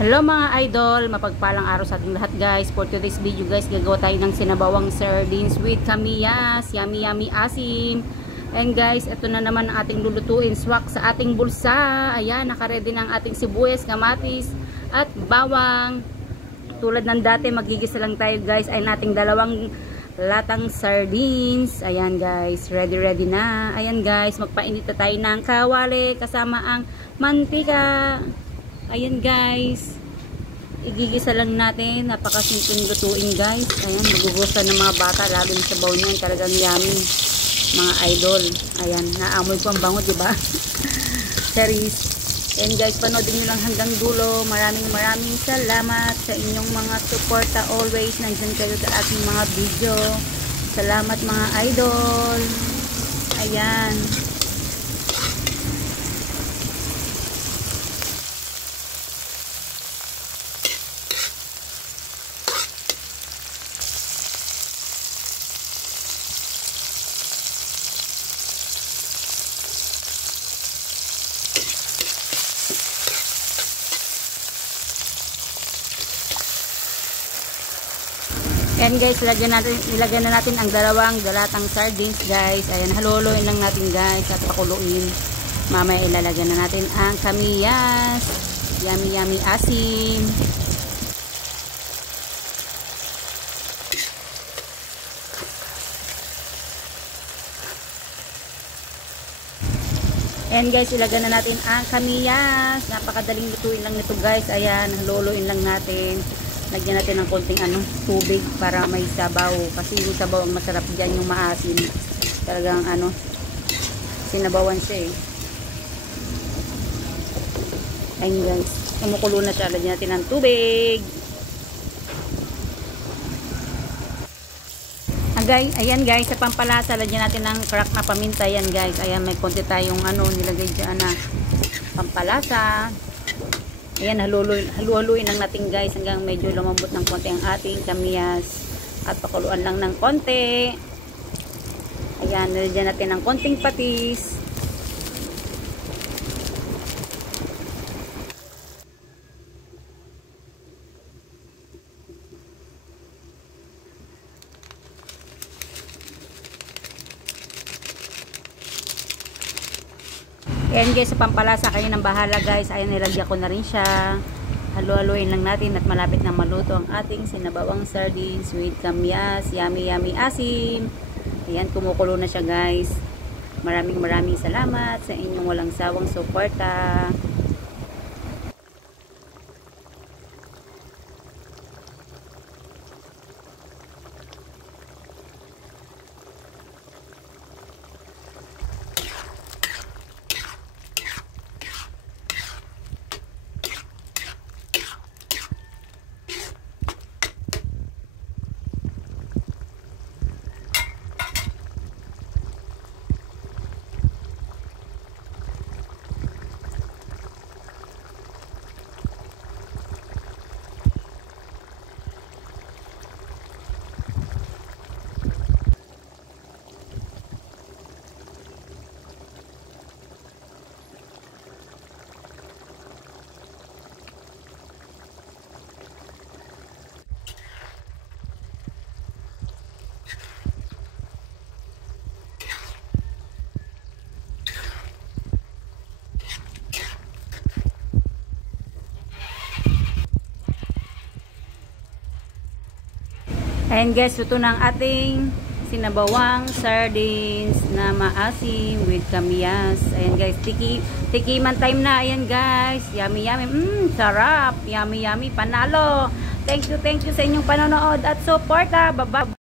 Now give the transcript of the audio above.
Hello mga idol, mapagpalang araw sa ating lahat guys. For today's video guys, gagawa tayo ng sinabawang sardines with kamiyas. Yummy yummy asim. And guys, ito na naman ang ating lulutuin. Swak sa ating bulsa. Ayan, nakaredy ng ating sibuyas, kamatis at bawang. Tulad ng dati, magigisa lang tayo guys ay nating dalawang latang sardines. Ayan guys, ready na. Ayan guys, magpainit na tayo ng kawali kasama ang mantika. Ayan guys, igigisa lang natin. Napakasimpleng lutuin guys. Ayan, magugustuhan ng mga bata, lalo yung sabaw niyan, talagang yummy mga idol. Ayan, naamoy ko ang bango, diba? Charis. And guys, panoodin nyo lang hanggang dulo. Maraming salamat sa inyong mga suporta. Always nandyan kayo sa ating mga video. Salamat mga idol. Ayan. And guys, ilagyan na natin ang dalawang dalatang sardines guys. Ayan, haluluin lang natin guys at pakuluin. Mamaya ilalagyan na natin ang kamiyas. Yummy yummy asim. And guys, ilagyan na natin ang kamiyas. Napakadaling lutuin lang nito guys. Ayan, haluluin lang natin. Lagyan natin ng konting tubig para may sabaw. Kasi yung sabaw ang masarap dyan, yung maasim. Talagang sinabawan siya eh. Ayun guys, kumukulo na siya. Lagyan natin ng tubig. Ayan guys, sa pampalasa, lagyan natin ng crack na paminta. Ayan guys, ayan may konti tayong nilagay dyan na pampalasa. Ayan, haluhaluin lang natin guys hanggang medyo lumambot ng konti ang ating kamiyas. At pakuluan lang ng konti. Ayan, nilagyan natin ng konting patis. Ayan guys, sa pampalasa kayo ng bahala guys. Ayan, nilagyan ko na rin siya. Halu-haluin lang natin at malapit na maluto ang ating sinabawang sardines with kamyas. Yummy yummy asim. Ayan, kumukulo na siya guys. Maraming salamat sa inyong walang sawang suporta. Ayan guys, ito na ang ating sinabawang sardines na maasim with kamiyas. Ayan guys, tikiman time na. Ayan guys, yummy yummy. Sarap. Yummy yummy, panalo. Thank you sa inyong panonood at suporta. Bye-bye.